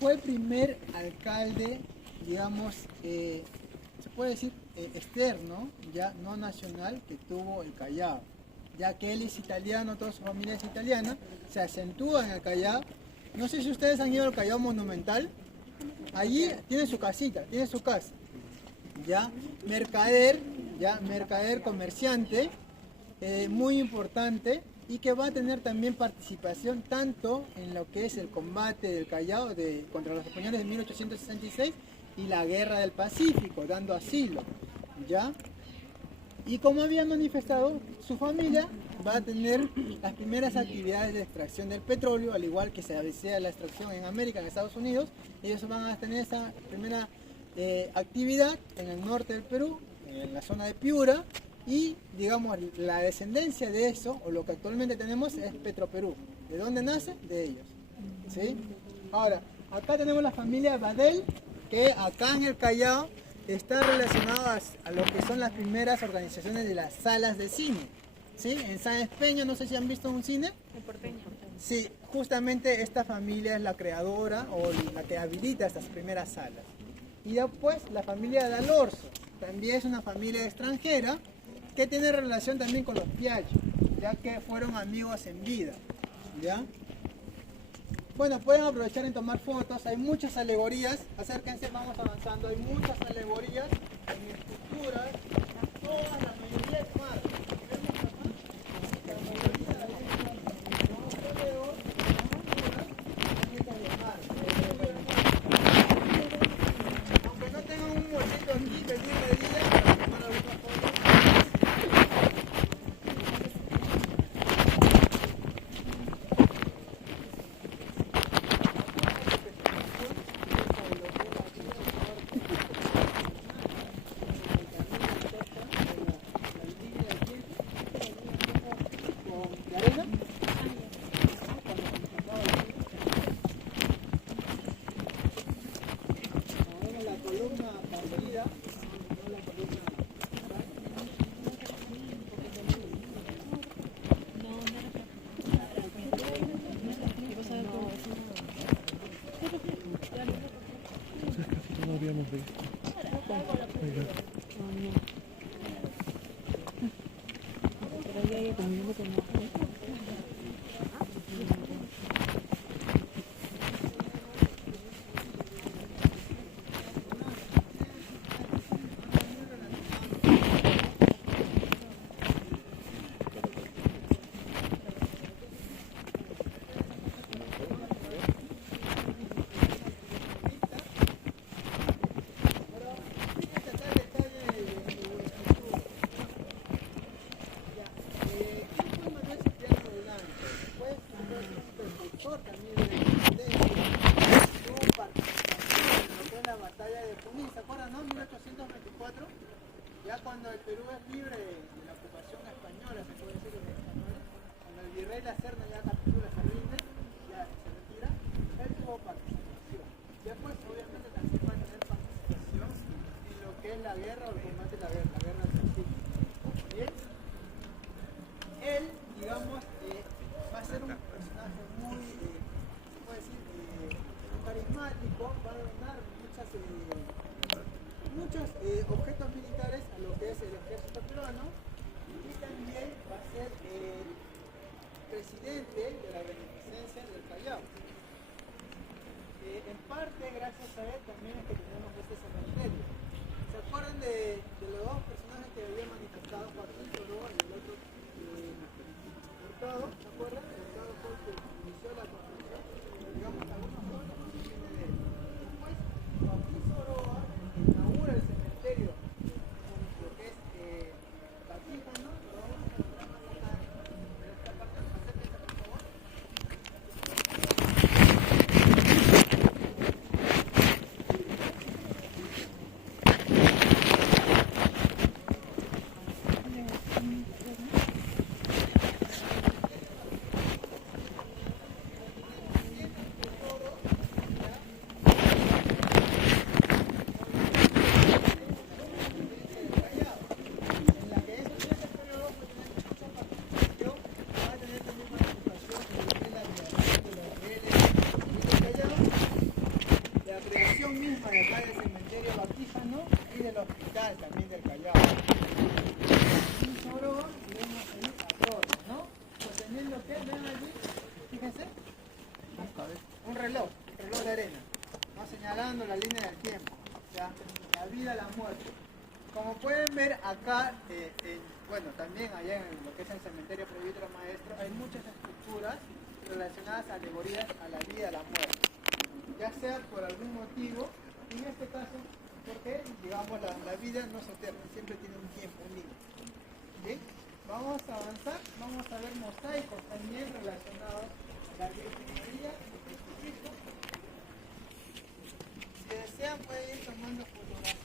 Fue el primer alcalde, digamos, se puede decir externo, ya no nacional, que tuvo el Callao. Ya que él es italiano, toda su familia es italiana, se acentúa en el Callao. No sé si ustedes han ido al Callao Monumental. Allí tiene su casita, tiene su casa. Ya, mercader, comerciante, muy importante, y que va a tener también participación tanto en lo que es el combate del Callao contra los españoles de 1866 y la Guerra del Pacífico, dando asilo, ¿ya? Y como había manifestado, su familia va a tener las primeras actividades de extracción del petróleo, al igual que se avecina la extracción en América, en Estados Unidos. Ellos van a tener esa primera actividad en el norte del Perú, en la zona de Piura, y digamos la descendencia de eso, o lo que actualmente tenemos, es Petroperú. ¿De dónde nace? De ellos, ¿sí? Ahora, acá tenemos la familia Badel, que acá en el Callao está relacionado a lo que son las primeras organizaciones de las salas de cine, ¿sí? En San Peña, no sé si han visto un cine. El porteño. Sí, justamente esta familia es la creadora o la que habilita estas primeras salas. Y después la familia Dalorzo, también es una familia extranjera que tiene relación también con los Piaggio, ya que fueron amigos en vida, ¿ya? Bueno, pueden aprovechar en tomar fotos, hay muchas alegorías, acérquense, vamos avanzando, hay muchas alegorías en esculturas, todas, la mayoría es mar. La mayoría de las mausoleos, esculturas, de mar. Aunque no tengan un muertito aquí, venir de día para tomar algunas fotos. No habíamos visto. Oiga. Ya cuando el Perú es libre de la ocupación española, se puede decir, de los españoles, cuando el virrey La Serna ya captura, se rinde, ya se retira, él tuvo participación. Después, obviamente, también va a tener participación en lo que es la guerra o el combate de la guerra del Pacífico. Bien, él, digamos, va a ser un personaje muy, se puede decir, carismático, va a donar muchos objetos militares a lo que es el ejército peruano, y también va a ser presidente de la beneficencia del Callao. En parte, gracias a él, también es que tenemos este cementerio. ¿Se acuerdan de los dos personajes que había manifestado, Joaquín Soroa y el otro Hurtado? ¿Se acuerdan? Hurtado fue el que inició la construcción. Digamos, algunos jóvenes no se tienen de él. Después, Joaquín Soroa inaugura el cementerio, lo que es Baquíjano. Lo vamos a encontrar más acá en esta parte. Acérquense, por favor. Misma de acá del cementerio Baquíjano y del hospital también del Callao. Un Soroa y vemos ahí a todos, ¿no? Sosteniendo que ven allí, fíjense, un reloj de arena, ¿no? Señalando la línea del tiempo, o sea, la vida, la muerte. como pueden ver acá, bueno, también allá en lo que es el cementerio Presbítero Maestro, hay muchas estructuras relacionadas a alegorías a la vida y a la muerte. Ya sea por algún motivo, en este caso, porque, digamos, la vida no es eterna, siempre tiene un tiempo, un límite. ¿Bien? Vamos a avanzar, vamos a ver mosaicos también relacionados a la Virgen María y Jesucristo. Si desean pueden ir tomando fotografías.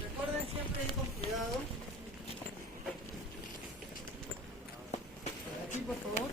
Recuerden siempre ir con cuidado. Por aquí, por favor.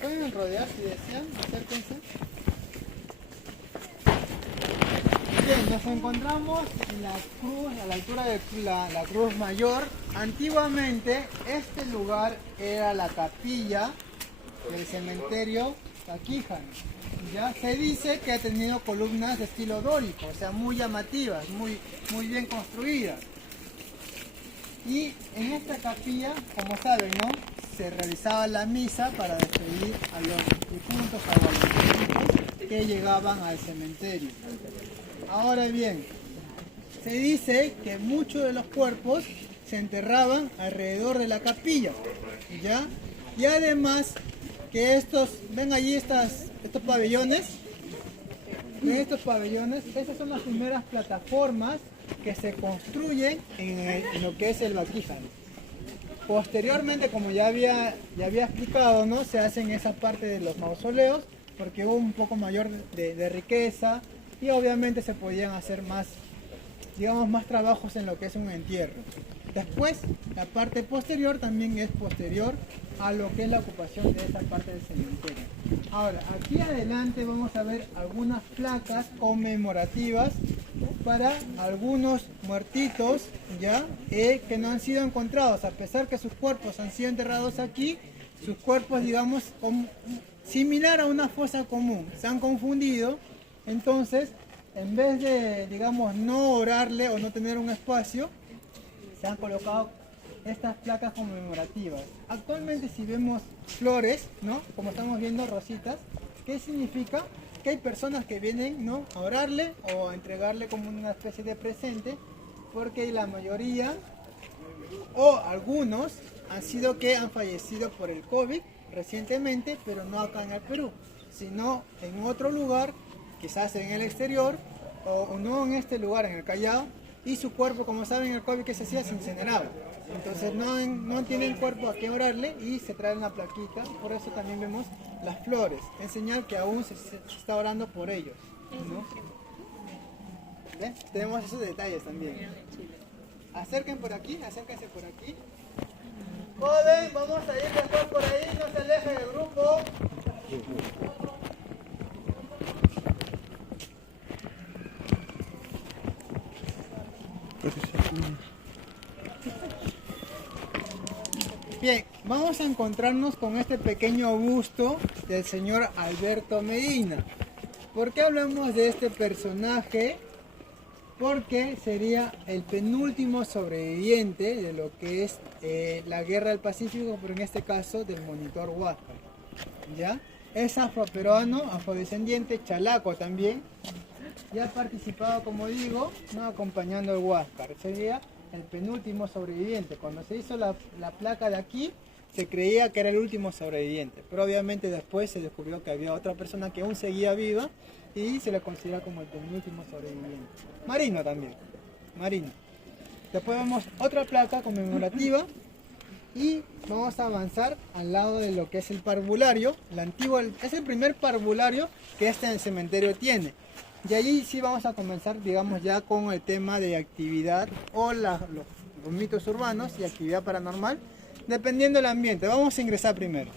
Pueden rodear si desean, acérquense. Bien, nos encontramos en la cruz, a la altura de la Cruz Mayor. Antiguamente este lugar era la capilla del cementerio Taquíjano. Ya se dice que ha tenido columnas de estilo dórico, o sea, muy llamativas, muy bien construidas. Y en esta capilla, como saben, ¿no?, se realizaba la misa para despedir a los difuntos abuelos que llegaban al cementerio. Ahora bien, se dice que muchos de los cuerpos se enterraban alrededor de la capilla, ¿ya? Y además que ven allí estos pabellones. ¿Ven estos pabellones? Esas son las primeras plataformas que se construyen en lo que es el Baquíjano. Posteriormente, como ya había explicado, ¿no?, se hacen esa parte de los mausoleos porque hubo un poco mayor de riqueza y obviamente se podían hacer más, digamos, más trabajos en lo que es un entierro. Después, la parte posterior también es posterior a lo que es la ocupación de esa parte del cementerio. Ahora, aquí adelante vamos a ver algunas placas conmemorativas para algunos muertitos, ya, que no han sido encontrados, a pesar que sus cuerpos han sido enterrados aquí. Sus cuerpos, digamos, similar a una fosa común, se han confundido. Entonces, en vez de, digamos, no orarle o no tener un espacio, se han colocado estas placas conmemorativas. Actualmente, si vemos flores, ¿no?, como estamos viendo, rositas, ¿qué significa? Que hay personas que vienen, ¿no?, a orarle o a entregarle como una especie de presente, porque la mayoría o algunos han sido que han fallecido por el COVID recientemente, pero no acá en el Perú, sino en otro lugar, quizás en el exterior, o no en este lugar, en el Callao, y su cuerpo, como saben, el COVID que se hacía, se incineraba. Entonces no tienen cuerpo a qué orarle y se trae una plaquita. Por eso también vemos las flores, en señal que aún se está orando por ellos, ¿no? ¿Ven? Tenemos esos detalles también. Acérquense por aquí. Joven, vamos a ir mejor por ahí, no se aleje del grupo. Bien, vamos a encontrarnos con este pequeño busto del señor Alberto Medina. ¿Por qué hablamos de este personaje? Porque sería el penúltimo sobreviviente de lo que es la Guerra del Pacífico, pero en este caso del monitor Huáscar, ¿ya? Es afroperuano, afrodescendiente, chalaco también. Ya ha participado, como digo, ¿no?, acompañando al Huáscar. Sería el penúltimo sobreviviente. Cuando se hizo la placa de aquí, se creía que era el último sobreviviente, pero obviamente después se descubrió que había otra persona que aún seguía viva y se le considera como el penúltimo sobreviviente. Marino también, marino. Después vemos otra placa conmemorativa y vamos a avanzar al lado de lo que es el parvulario. El antiguo, es el primer parvulario que este cementerio tiene. Y allí sí vamos a comenzar, digamos, ya con el tema de actividad o los mitos urbanos y actividad paranormal, dependiendo del ambiente. Vamos a ingresar primero.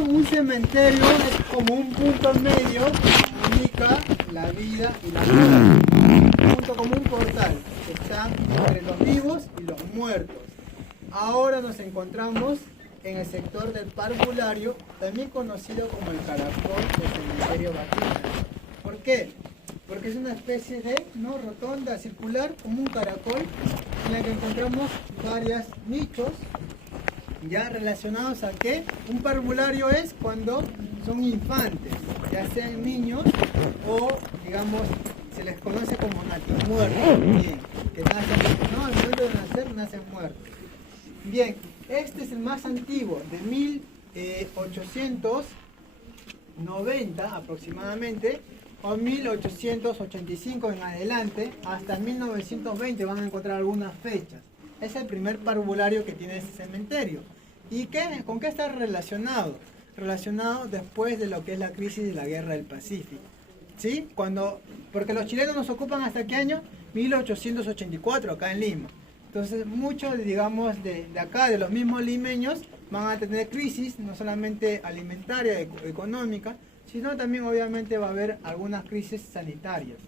Un cementerio es como un punto medio que indica la vida y la muerte. Un punto como un portal que está entre los vivos y los muertos. Ahora nos encontramos en el sector del parvulario, también conocido como el caracol del cementerio Vaticano. ¿Por qué? Porque es una especie de rotonda circular como un caracol en la que encontramos varios nichos ya relacionados a que un parvulario es cuando son infantes, ya sean niños o, digamos, se les conoce como natimuertos, bien, que nacen, al momento de nacer nacen muertos. Bien, este es el más antiguo, de 1890 aproximadamente, o 1885 en adelante, hasta 1920 van a encontrar algunas fechas. Es el primer parvulario que tiene ese cementerio. ¿Y con qué está relacionado? Relacionado después de lo que es la crisis de la Guerra del Pacífico. ¿Sí? Porque los chilenos nos ocupan ¿hasta qué año? 1884, acá en Lima. Entonces muchos, digamos, de acá, de los mismos limeños, van a tener crisis, no solamente alimentaria, económica, sino también obviamente va a haber algunas crisis sanitarias.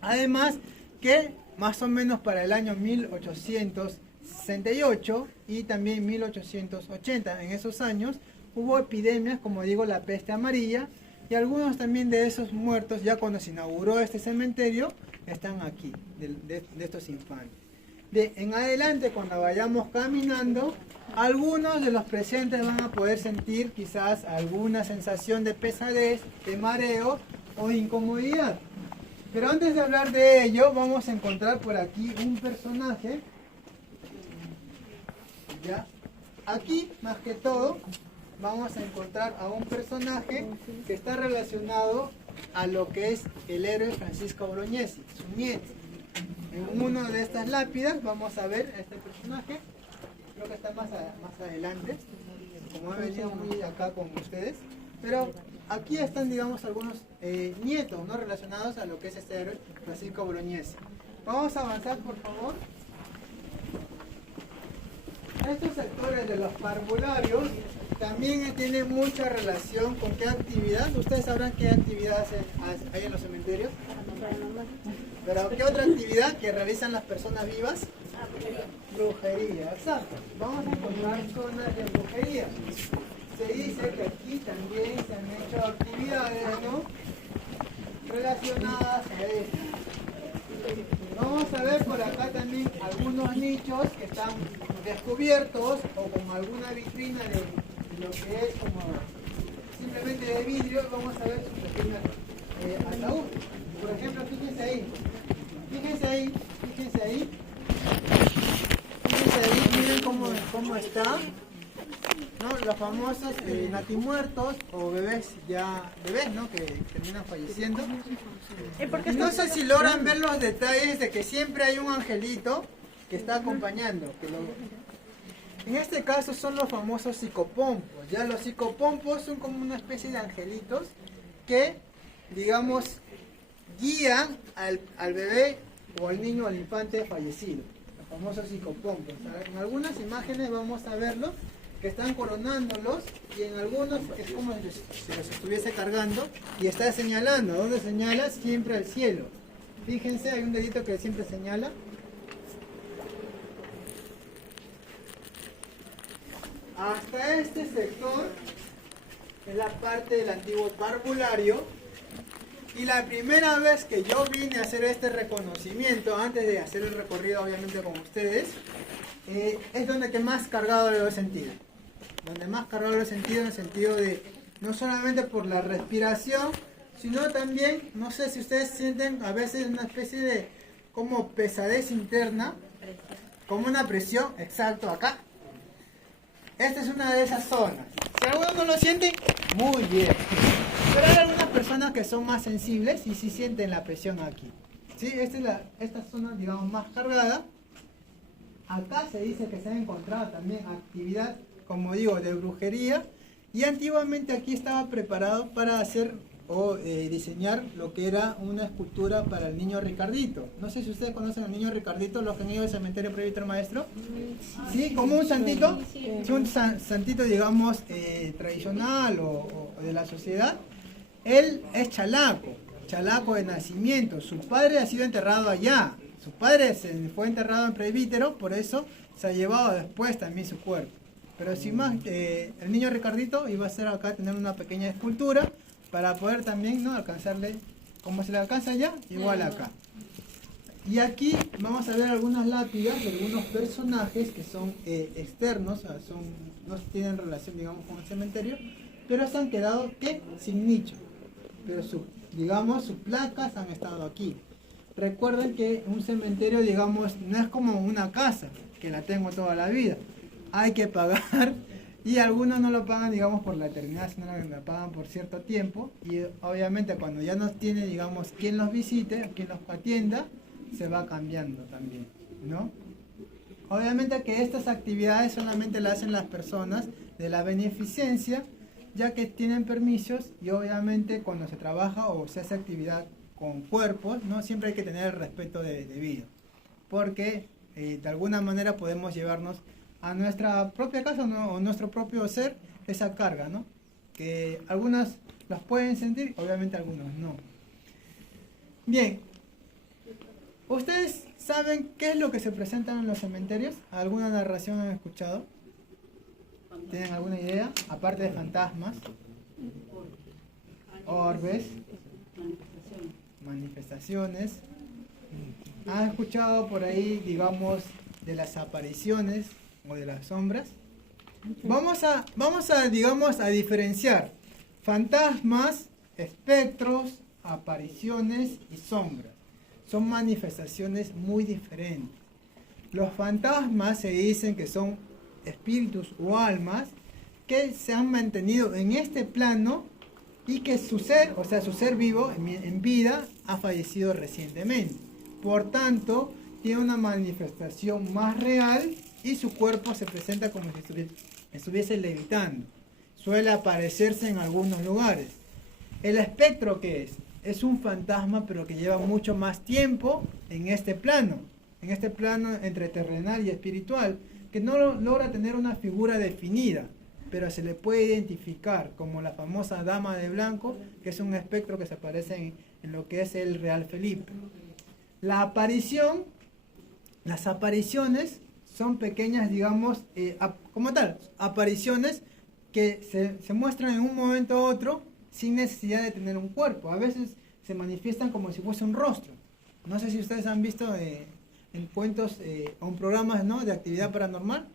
Además que más o menos para el año 1868 y también 1880, en esos años, hubo epidemias, como digo, la peste amarilla, y algunos también de esos muertos, ya cuando se inauguró este cementerio, están aquí, de estos infantes. En adelante, cuando vayamos caminando, algunos de los presentes van a poder sentir quizás alguna sensación de pesadez, de mareo o incomodidad. Pero antes de hablar de ello, vamos a encontrar por aquí un personaje. ¿Ya? Aquí, más que todo, vamos a encontrar a un personaje que está relacionado a lo que es el héroe Francisco Bolognesi, su nieto. En una de estas lápidas vamos a ver a este personaje, creo que está más adelante, como he venido muy acá con ustedes, pero aquí están, digamos, algunos nietos, ¿no?, relacionados a lo que es este héroe Francisco Bolognesi. Vamos a avanzar, por favor. Estos sectores de los parvularios también tienen mucha relación con qué actividad. Ustedes sabrán qué actividad hay en los cementerios. Pero ¿qué otra actividad que realizan las personas vivas? Brujería, exacto. Vamos a encontrar zonas de brujería. Se dice que aquí también se han hecho actividades, ¿no?, relacionadas a esto. Vamos a ver por acá también algunos nichos que están descubiertos o con alguna vitrina de lo que es como simplemente de vidrio. Vamos a ver sus pequeños ataúd. Por ejemplo, fíjense ahí, miren cómo está, ¿no?, los famosos natimuertos o bebés, ¿no?, que terminan falleciendo. Y no sé si logran ver los detalles de que siempre hay un angelito que está acompañando, En este caso son los famosos psicopompos. Ya los psicopompos son como una especie de angelitos que, digamos, guían al bebé o al niño, al infante fallecido. Los famosos psicopompos. En algunas imágenes vamos a verlos que están coronándolos y en algunos es como si los estuviese cargando y está señalando. ¿Dónde señala? Siempre al cielo. Fíjense, hay un dedito que siempre señala. Hasta este sector es la parte del antiguo parvulario. Y la primera vez que yo vine a hacer este reconocimiento, antes de hacer el recorrido obviamente con ustedes, es donde que más cargado lo he sentido. Donde más cargado lo he sentido, en el sentido de no solamente por la respiración, sino también, no sé si ustedes sienten a veces una especie de como pesadez interna, como una presión, exacto, acá. Esta es una de esas zonas. Si alguno no lo siente, muy bien. Pero hay algunas personas que son más sensibles y sí sienten la presión aquí. ¿Sí? Esta zona, digamos, más cargada. Acá se dice que se ha encontrado también actividad, como digo, de brujería. Y antiguamente aquí estaba preparado para hacer o diseñar lo que era una escultura para el niño Ricardito. No sé si ustedes conocen al niño Ricardito, los que han ido al cementerio Presbítero Maestro. Sí, como un santito. Sí, un santito, digamos, tradicional o de la sociedad. Él es chalaco de nacimiento. Su padre ha sido enterrado allá. Su padre fue enterrado en Presbítero, por eso se ha llevado después también su cuerpo. Pero sin más, el niño Ricardito iba a ser acá, tener una pequeña escultura para poder también, ¿no?, alcanzarle, como se le alcanza allá, igual acá. Y aquí vamos a ver algunas lápidas de algunos personajes que son externos, o sea, no tienen relación, digamos, con el cementerio, pero se han quedado, ¿qué?, sin nicho. Pero digamos, sus placas han estado aquí. Recuerden que un cementerio, digamos, no es como una casa, que la tengo toda la vida. Hay que pagar y algunos no lo pagan, digamos, por la eternidad, sino la pagan por cierto tiempo. Y obviamente cuando ya no tiene, digamos, quien los visite, quien los atienda, se va cambiando también, ¿no? Obviamente que estas actividades solamente las hacen las personas de la beneficencia, ya que tienen permisos y obviamente cuando se trabaja o se hace actividad con cuerpos, ¿no?, siempre hay que tener el respeto debido, porque de alguna manera podemos llevarnos a nuestra propia casa, ¿no?, o nuestro propio ser esa carga, ¿no?, que algunos las pueden sentir, obviamente algunos no. Bien, ¿ustedes saben qué es lo que se presenta en los cementerios? ¿Alguna narración han escuchado? ¿Tienen alguna idea? Aparte de fantasmas, orbes, manifestaciones. ¿Han escuchado por ahí, digamos, de las apariciones o de las sombras? Vamos a, digamos, a diferenciar fantasmas, espectros, apariciones y sombras. Son manifestaciones muy diferentes. Los fantasmas se dicen que son espíritus o almas que se han mantenido en este plano y que su ser, o sea, su ser vivo en vida, ha fallecido recientemente. Por tanto, tiene una manifestación más real y su cuerpo se presenta como si estuviese levitando. Suele aparecerse en algunos lugares. ¿El espectro qué es? Es un fantasma, pero que lleva mucho más tiempo en este plano entre terrenal y espiritual, que no logra tener una figura definida, pero se le puede identificar como la famosa Dama de Blanco, que es un espectro que se aparece en lo que es el Real Felipe. Las apariciones son pequeñas, digamos, como tal, apariciones que se muestran en un momento u otro sin necesidad de tener un cuerpo. A veces se manifiestan como si fuese un rostro. No sé si ustedes han visto en cuentos o en programas, ¿no?, de actividad paranormal.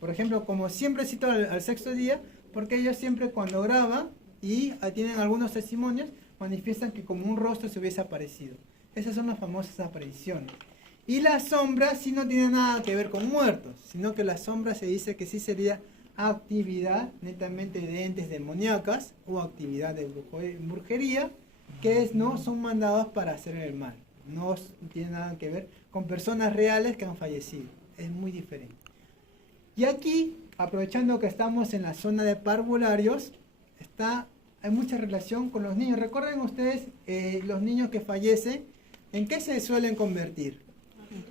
Por ejemplo, como siempre cito al Sexto Día, porque ellos siempre cuando graban y tienen algunos testimonios, manifiestan que como un rostro se hubiese aparecido. Esas son las famosas apariciones. Y las sombras sí no tienen nada que ver con muertos, sino que las sombras se dice que sí sería actividad netamente de entes demoníacas o actividad de brujería, que no son mandados para hacer el mal. No tiene nada que ver con personas reales que han fallecido. Es muy diferente. Y aquí, aprovechando que estamos en la zona de parvularios, hay mucha relación con los niños. Recuerden ustedes, los niños que fallecen, ¿en qué se suelen convertir?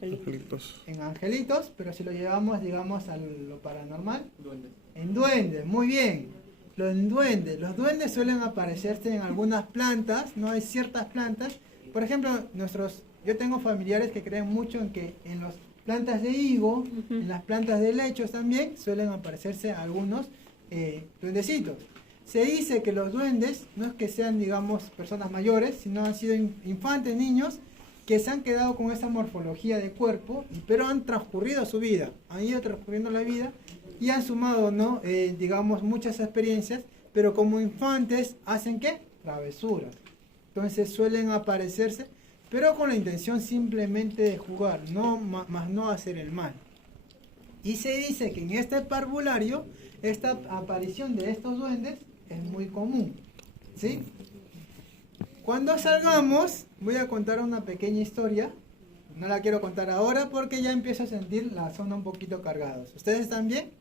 Angelitos. En angelitos, pero si lo llevamos, digamos, a lo paranormal, en duendes, muy bien. Los duendes suelen aparecerse en algunas plantas, no hay ciertas plantas. Por ejemplo, yo tengo familiares que creen mucho en que en las plantas de higo, en las plantas de helechos también, suelen aparecerse algunos duendecitos. Se dice que los duendes no es que sean, digamos, personas mayores, sino han sido infantes, niños, que se han quedado con esa morfología de cuerpo, pero han transcurrido su vida, han ido transcurriendo la vida y han sumado, ¿no? Digamos, muchas experiencias, pero como infantes hacen ¿qué? Travesuras. Entonces suelen aparecerse, pero con la intención simplemente de jugar, más no hacer el mal. Y se dice que en este parvulario, esta aparición de estos duendes es muy común, ¿sí? Cuando salgamos, voy a contar una pequeña historia. No la quiero contar ahora porque ya empiezo a sentir la zona un poquito cargados. ¿Ustedes están bien?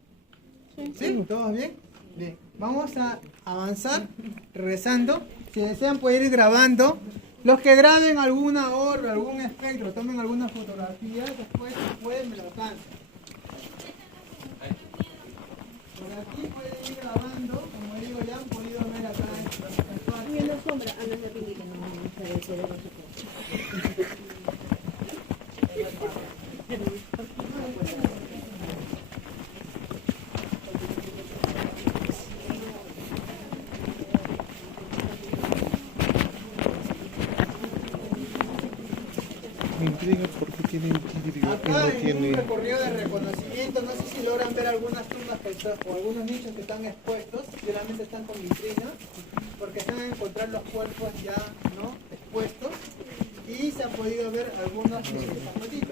¿Sí? ¿Todos bien? Bien. Vamos a avanzar, regresando. Si desean pueden ir grabando. Los que graben alguna orbe, algún espectro, tomen alguna fotografía, después si pueden me lo cantan. Por aquí pueden ir grabando, como digo, ya han podido ver acá el espacio. Viendo sombra, a no ser que no se ve. Me intriga por qué tiene vidrio y Acá no en un tiene... recorrido de reconocimiento, no sé si logran ver algunas tumbas o algunos nichos que están expuestos, generalmente están con vitrina, porque se van a encontrar los cuerpos ya, ¿no?, expuestos, y se han podido ver algunos zapatillas.